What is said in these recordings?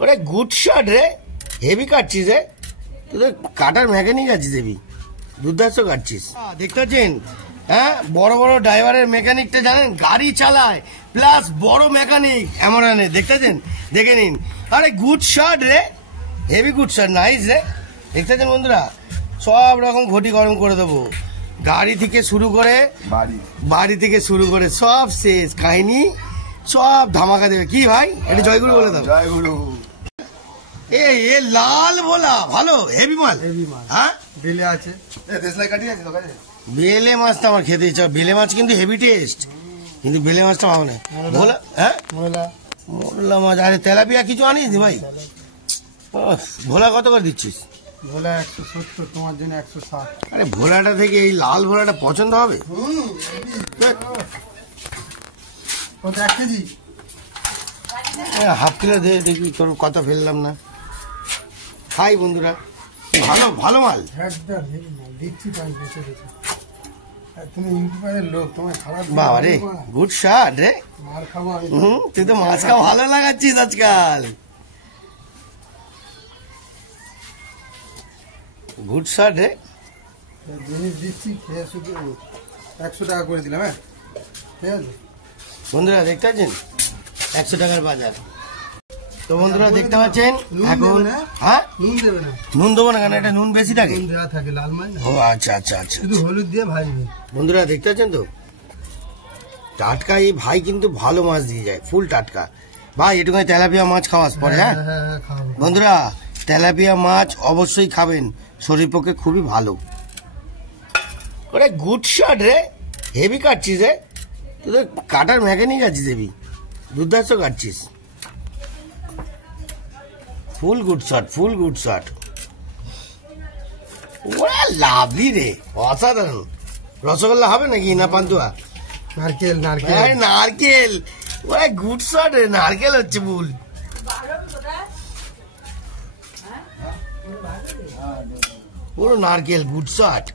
ওরে good shot রে, heavy কাটছিস রে, তোদের কাটার মেকানিক আছিস হেভি, দুর্দান্ত কাটছিস। দেখতে পাচ্ছেন, হ্যাঁ, বড় বড় ড্রাইভারের মেকানিকটা জানেন, গাড়ি চালায় প্লাস বড় মেকানিক এমন আনে, দেখতে পাচ্ছেন, দেখে নিন। আরে গুড শট রে, হেভি গুড শট, নাইস রে। দেখতে পাচ্ছেন বন্ধুরা, সব রকম ঘটি গরম করে দেবো, গাড়ি থেকে শুরু করে বাড়ি থেকে শুরু করে সব শেষ কাহিনী, সব ধামাকা দেবে। কি ভাই, এটা জয়গুরু বলে দাও। জয়গুরু। এ লাল ভোলা ভালো, হেভি মাল। হ্যাঁ, বেলে আছে, দেশলাই কাটি আছে দোকানে। বেলে মাছটা আমার খেতে ইচ্ছা, বেলে মাছ কিন্তু হেভি টেস্ট, কিন্তু বেলে মাছটা ভালো না। ভোলা, হ্যাঁ, মোরলা মাছ। আরে তেলাপিয়া কিছু আনিস ভাই? ভোলা কত করে দিচ্ছিস? ভোলা 170, তোমার জন্য 160। আরে ভোলাটা থেকে এই লাল ভোলাটা পছন্দ হবে? কত, 1 কেজি? হাফ কিলো দে, দেখি তোর কত ফেললাম না। খাই বন্ধুরা, ভালো ভালো মাল দিচ্ছি। তুমি ইউটিউবের লোক, তোমার খারাপ বাবা রে, গুড শট রে। মার খাবো আমি। তুই তো মাছ খাওয়া ভালো লাগাচ্ছিস আজকাল। গুড শট রে। জিনিস দিচ্ছি, খেয়ে শুধু 100 টাকা করে দিলাম। হ্যাঁ, ঠিক আছে বন্ধুরা, দেখতে পাচ্ছেন 100 টাকার বাজার। তো বন্ধুরা দেখতে পাচ্ছেন এখন, হ্যাঁ, নুন দেবে না? নুন দেবো না কেন, এটা নুন বেশি থাকে। নুন দেওয়া থাকে, লাল মাছ না। ও আচ্ছা আচ্ছা আচ্ছা, শুধু হলুদ দিয়ে ভাজবে। বন্ধুরা দেখতে পাচ্ছেন তো, টাটকা এই ভাই কিন্তু ভালো মাছ দিয়ে যায়, ফুল টাটকা। ভাই এটুকু তেলাপিয়া মাছ খাওয়াস পরে। হ্যাঁ খাবো। বন্ধুরা, তেলাপিয়া মাছ অবশ্যই খাবেন, শরীর পক্ষে খুবই ভালো। ওরে গুড শট রে, হেভি কাটছিস রে, তোদের কাটার মেকানিক আছিস হেভি, দুর্দান্ত কাটছিস। ফুল গুড শট, ফুল গুড শট। ওরা লাভলি রে, অসাধারণ। রসগোল্লা হবে নাকি না পান্তুয়া? নারকেল, নারকেল, নারকেল। ওরা গুড শট রে, নারকেল হচ্ছে ফুল। পুরো নারকেল, গুড শট।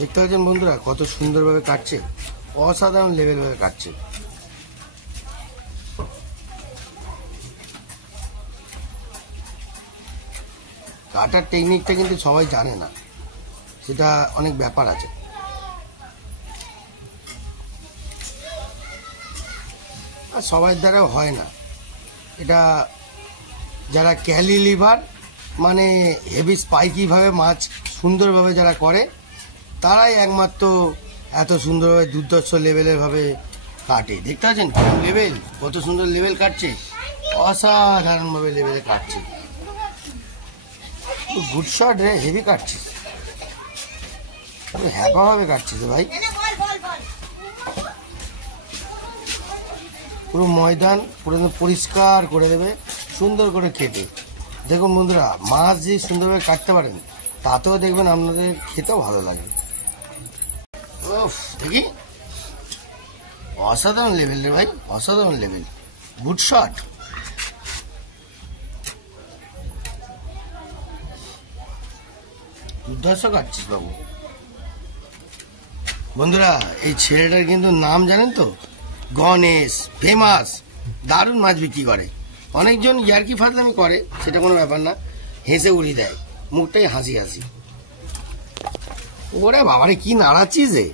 দেখতে পাচ্ছেন বন্ধুরা, কত সুন্দরভাবে কাটছে, অসাধারণ লেভেল ভাবে কাটছে। কাটার টেকনিকটা কিন্তু সবাই জানে না, সেটা অনেক ব্যাপার আছে। আর সবার দ্বারাও হয় না এটা। যারা ক্যালি লিভার মানে হেভি স্পাইকি ভাবে মাছ সুন্দরভাবে যারা করে, তারাই একমাত্র এত সুন্দরভাবে দুর্ধর্ষ লেভেলের ভাবে কাটে। দেখতে পাচ্ছেন লেভেল, কত সুন্দর লেভেল কাটছে, অসাধারণ ভাবে লেভেলে কাটছে। গুড শট রে, হেভি কাটছিস, হ্যাপা ভাবে কাটছিস ভাই। পুরো ময়দান পুরো পরিষ্কার করে দেবে, সুন্দর করে কেটে। দেখুন বন্ধুরা, মাছ যে সুন্দরভাবে কাটতে পারেন, তাতেও দেখবেন আপনাদের খেতেও ভালো লাগবে। দেখি, অসাধারণ লেভেল রে ভাই, অসাধারণ লেভেল, গুড শট। দুর্ধর্ষ কাটছিস বাবু। বন্ধুরা, এই ছেলেটার কিন্তু নাম জানেন তো, গণেশ, ফেমাস, দারুণ মাছ বিক্রি করে। অনেকজন ইয়ার্কি ফাজলামি করে, সেটা কোনো ব্যাপার না, হেসে উড়িয়ে দেয়, মুখটাই হাসি হাসি। ওরে বাবারে, কি নাড়াচ্ছিস রে।